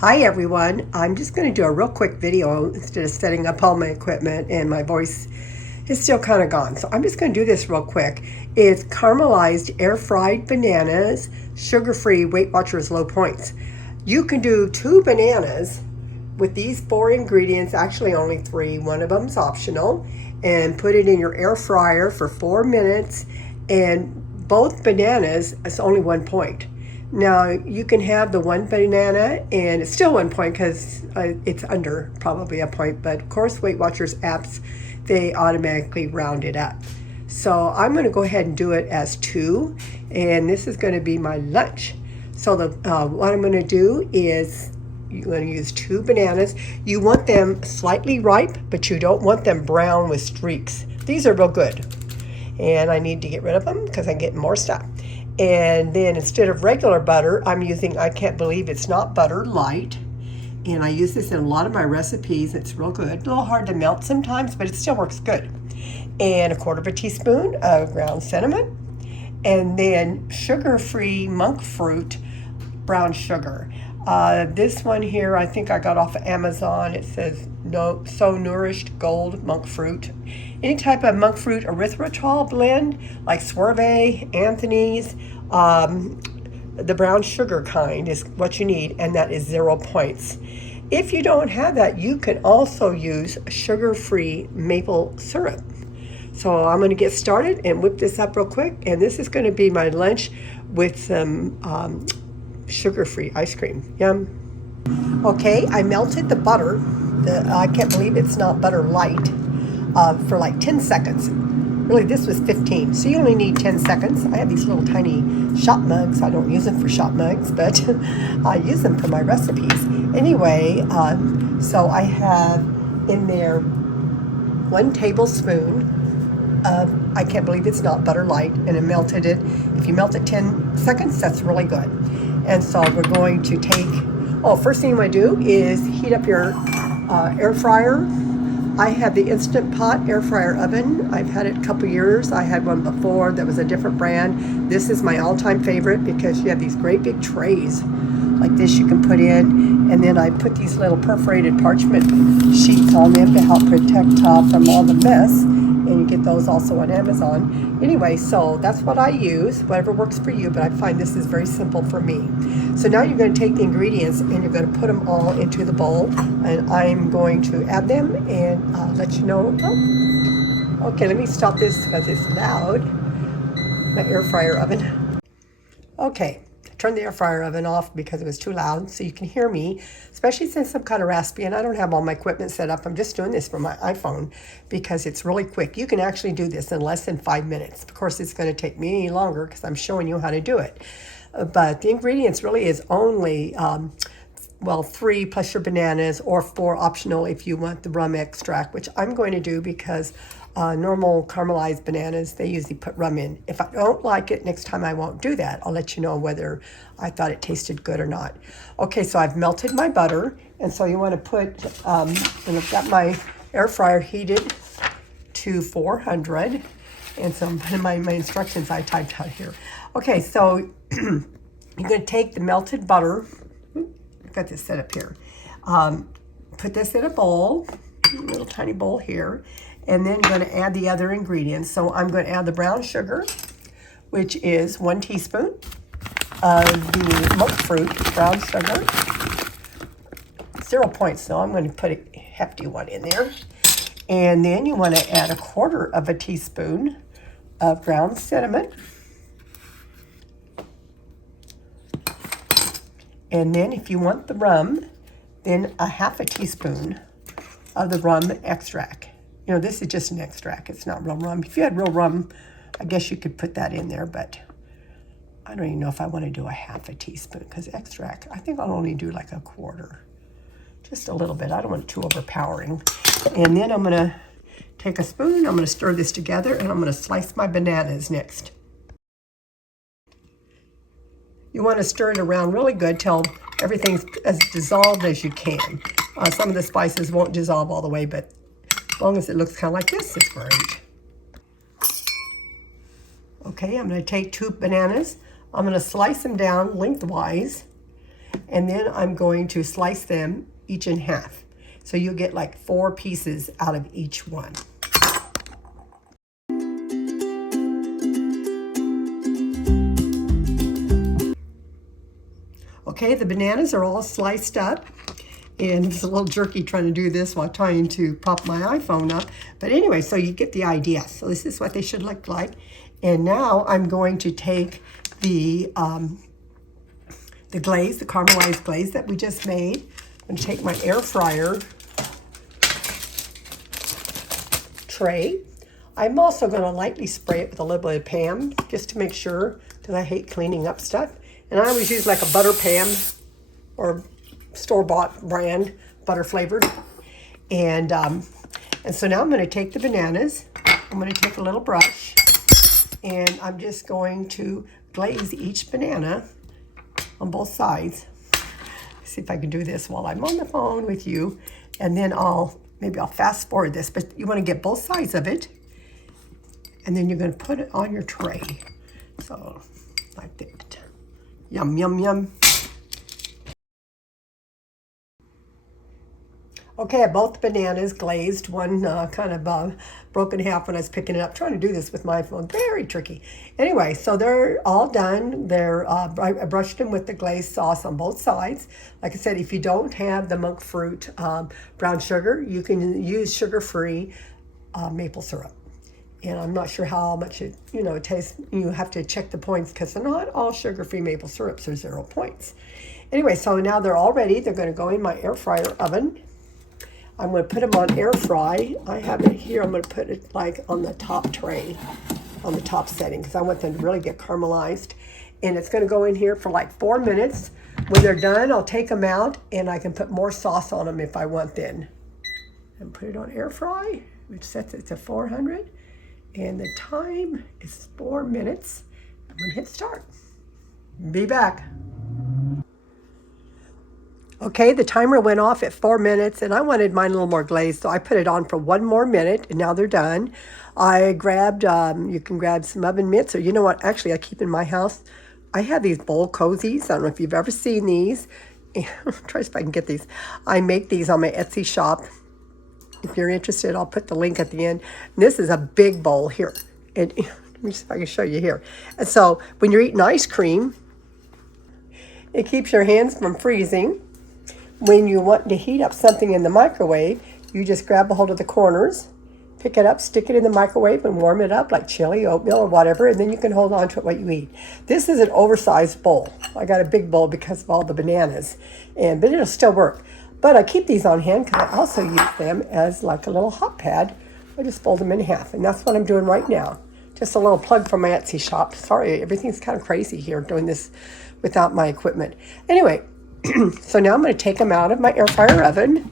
Hi everyone, I'm just going to do a real quick video instead of setting up all my equipment and my voice is still kind of gone. So I'm just going to do this real quick. It's caramelized air fried bananas, sugar-free Weight Watchers Low Points. You can do 2 bananas with these 4 ingredients, actually only 3, one of them's optional, and put it in your air fryer for 4 minutes, and both bananas, it's only 1 point. Now you can have the 1 banana and it's still 1 point because it's under probably a point, but of course Weight Watchers apps, they automatically round it up. So I'm going to go ahead and do it as 2, and this is going to be my lunch. So what I'm going to do is you're going to use 2 bananas. You want them slightly ripe, but you don't want them brown with streaks. These are real good. And I need to get rid of them because I'm getting more stuff. And then instead of regular butter, I'm using, I can't believe it's not butter, light. And I use this in a lot of my recipes. It's real good. A little hard to melt sometimes, but it still works good. And 1/4 teaspoon of ground cinnamon. And then sugar-free monk fruit brown sugar. This one here, I think I got off of Amazon. It says no, So Nourished Gold Monk Fruit. Any type of monk fruit erythritol blend, like Swerve, Anthony's, the brown sugar kind is what you need, and that is 0 points. If you don't have that, you can also use sugar-free maple syrup. So I'm going to get started and whip this up real quick, and this is going to be my lunch with some sugar-free ice cream. Yum. Okay, I melted the butter. I can't believe it's not butter light, for like 10 seconds. Really, this was 15, so you only need 10 seconds. I have these little tiny shop mugs. I don't use them for shop mugs, but I use them for my recipes. Anyway, so I have in there 1 tablespoon of, I can't believe it's not butter light, and I melted it. If you melt it 10 seconds, that's really good. And so we're going to take, first thing you want to do is heat up your air fryer. I have the Instant Pot air fryer oven. I've had it a couple years. I had one before that was a different brand. This is my all-time favorite because you have these great big trays like this you can put in. And then I put these little perforated parchment sheets on them to help protect from all the mess. And you get those also on Amazon. Anyway, so that's what I use, whatever works for you, but I find this is very simple for me. So now you're going to take the ingredients and you're going to put them all into the bowl, and I'm going to add them and let you know. Oh, okay, let me stop this because it's loud, my air fryer oven. Okay. Turn the air fryer oven off because it was too loud so you can hear me, especially since I'm kind of raspy and I don't have all my equipment set up. I'm just doing this from my iPhone because it's really quick. You can actually do this in less than 5 minutes. Of course, it's going to take me longer because I'm showing you how to do it. But the ingredients really is only, 3 plus your bananas, or 4 optional if you want the rum extract, which I'm going to do because normal caramelized bananas, they usually put rum in. If I don't like it, next time I won't do that. I'll let you know whether I thought it tasted good or not. Okay, so I've melted my butter, and so you want to put, and I've got my air fryer heated to 400, and so I'm putting my instructions I typed out here. Okay, so you're going to take the melted butter, I've got this set up here, put this in a bowl, a little tiny bowl here, and then you're going to add the other ingredients. So I'm going to add the brown sugar, which is 1 teaspoon of the monk fruit brown sugar. 0 points, so I'm going to put a hefty one in there. And then you want to add 1/4 teaspoon of ground cinnamon. And then if you want the rum, then 1/2 teaspoon of the rum extract. You know, this is just an extract. It's not real rum. If you had real rum, I guess you could put that in there, but I don't even know if I want to do 1/2 teaspoon because extract, I think I'll only do like 1/4. Just a little bit. I don't want it too overpowering. And then I'm going to take a spoon. I'm going to stir this together, and I'm going to slice my bananas next. You want to stir it around really good till everything's as dissolved as you can. Some of the spices won't dissolve all the way, but as long as it looks kind of like this, it's great. Okay, I'm going to take 2 bananas. I'm going to slice them down lengthwise, And then I'm going to slice them each in half. So you'll get like 4 pieces out of each one. Okay, the bananas are all sliced up. And it's a little jerky trying to do this while trying to prop my iPhone up. But anyway, so you get the idea. So this is what they should look like. And now I'm going to take the glaze, the caramelized glaze that we just made. I'm going to take my air fryer tray. I'm also going to lightly spray it with a little bit of Pam just to make sure, because I hate cleaning up stuff. And I always use like a butter Pam or store-bought brand, butter flavored. And so now I'm going to take the bananas. I'm going to take a little brush, and I'm just going to glaze each banana on both sides. See if I can do this while I'm on the phone with you. And then maybe I'll fast forward this, but you want to get both sides of it. And then you're going to put it on your tray. So like that. Yum, yum, yum. Okay, I both bananas glazed, one kind of broken in half when I was picking it up. Trying to do this with my phone, very tricky. Anyway, so they're all done. I brushed them with the glazed sauce on both sides. Like I said, if you don't have the monk fruit brown sugar, you can use sugar-free maple syrup. And I'm not sure how much it tastes. You have to check the points because not all sugar-free maple syrups are 0 points. Anyway, so now they're all ready. They're going to go in my air fryer oven. I'm going to put them on air fry. I have it here. I'm going to put it like on the top tray, on the top setting, because I want them to really get caramelized. And it's going to go in here for like 4 minutes. When they're done, I'll take them out and I can put more sauce on them if I want then. And put it on air fry, which sets it to 400. And the time is 4 minutes. I'm going to hit start. Be back. Okay, the timer went off at 4 minutes, and I wanted mine a little more glazed, so I put it on for 1 more minute, and now they're done. I grabbed, you can grab some oven mitts, or you know what, actually I keep in my house, I have these bowl cozies. I don't know if you've ever seen these. Try if I can get these. I make these on my Etsy shop. If you're interested, I'll put the link at the end. And this is a big bowl here. And let me see if I can show you here. And so when you're eating ice cream, it keeps your hands from freezing. When you want to heat up something in the microwave, you just grab a hold of the corners, pick it up, stick it in the microwave, and warm it up like chili, oatmeal, or whatever, and then you can hold on to it while you eat. This is an oversized bowl. I got a big bowl because of all the bananas, but it'll still work. But I keep these on hand because I also use them as like a little hot pad. I just fold them in half, and that's what I'm doing right now. Just a little plug from my Etsy shop. Sorry, everything's kind of crazy here doing this without my equipment. Anyway, so now I'm going to take them out of my air fryer oven.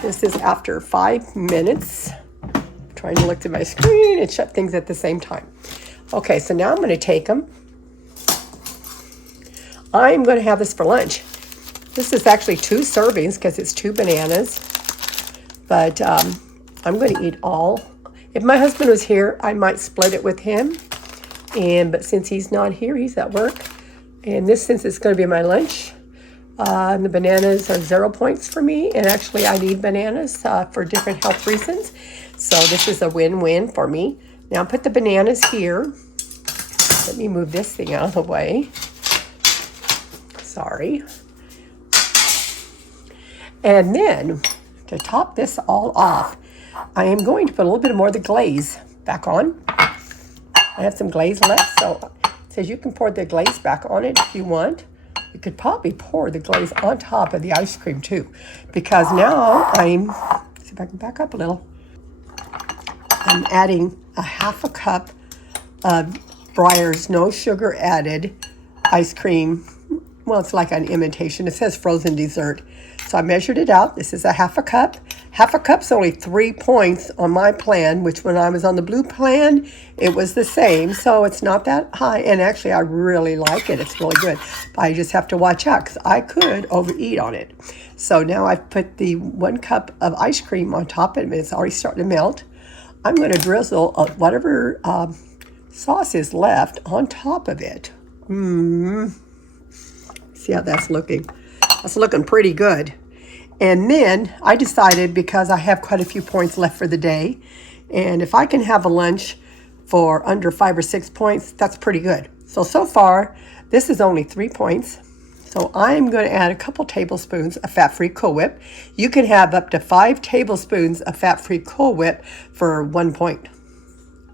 This is after 5 minutes. I'm trying to look at my screen and shut things at the same time. Okay, so now I'm going to take them. I'm going to have this for lunch. This is actually 2 servings because it's 2 bananas. But I'm going to eat all. If my husband was here, I might split it with him. But since he's not here, he's at work. And since it's going to be my lunch, the bananas are 0 points for me, and actually I need bananas for different health reasons. So this is a win-win for me. Now put the bananas here. Let me move this thing out of the way. Sorry. And then to top this all off, I am going to put a little bit more of the glaze back on. I have some glaze left, so it says you can pour the glaze back on it if you want. You could probably pour the glaze on top of the ice cream too, because now see if I can back up a little. I'm adding a ½ cup of Bryers no sugar added ice cream. Well, it's like an imitation. It says frozen dessert. So I measured it out. This is a ½ cup. ½ cup's only 3 points on my plan, which when I was on the blue plan, it was the same. So it's not that high. And actually, I really like it. It's really good. But I just have to watch out because I could overeat on it. So now I've put the 1 cup of ice cream on top of it. It's already starting to melt. I'm going to drizzle whatever sauce is left on top of it. See how that's looking. That's looking pretty good. And then I decided, because I have quite a few points left for the day, and if I can have a lunch for under 5 or 6 points, that's pretty good. So far, this is only 3 points. So I'm going to add a couple tablespoons of fat-free Cool Whip. You can have up to 5 tablespoons of fat-free Cool Whip for 1 point.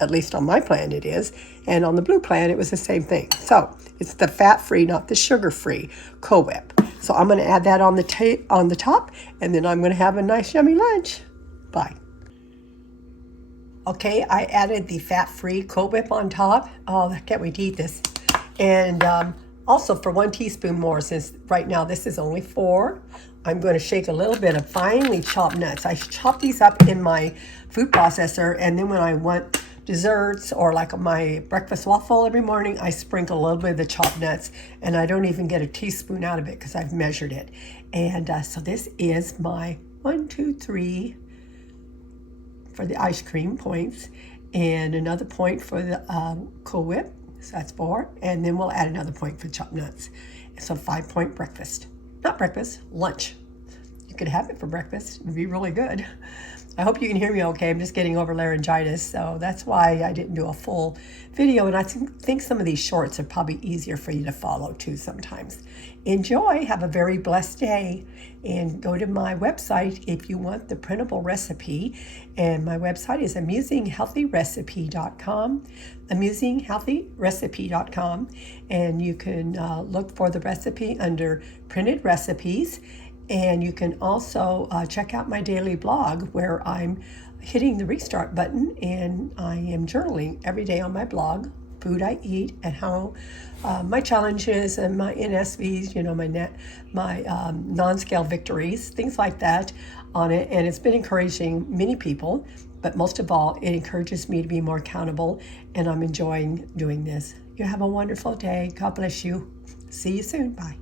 At least on my plan it is. And on the blue plan, it was the same thing. So it's the fat-free, not the sugar-free Cool Whip. So I'm going to add that on the top, and then I'm going to have a nice yummy lunch. Bye. Okay, I added the fat-free Cool Whip on top. Oh, I can't wait to eat this. And also for 1 teaspoon more, since right now this is only 4, I'm going to shake a little bit of finely chopped nuts. I chop these up in my food processor, and then when I want desserts or like my breakfast waffle every morning, I sprinkle a little bit of the chopped nuts, and I don't even get a teaspoon out of it because I've measured it. And so this is my 1, 2, 3 for the ice cream points, and another point for the Cool Whip. So that's 4, and then we'll add another point for chopped nuts. So 5-point breakfast. Not breakfast, lunch. You could have it for breakfast. It'd be really good. I hope you can hear me okay. I'm just getting over laryngitis, so that's why I didn't do a full video. And I think some of these shorts are probably easier for you to follow too sometimes. Enjoy. Have a very blessed day. And go to my website if you want the printable recipe. And my website is amazinghealthyrecipe.com. amazinghealthyrecipe.com. And you can look for the recipe under printed recipes. And you can also check out my daily blog where I'm hitting the restart button, and I am journaling every day on my blog, food I eat and how my challenges and my NSVs, my non-scale victories, things like that on it. And it's been encouraging many people, but most of all, it encourages me to be more accountable, and I'm enjoying doing this. You have a wonderful day. God bless you. See you soon. Bye.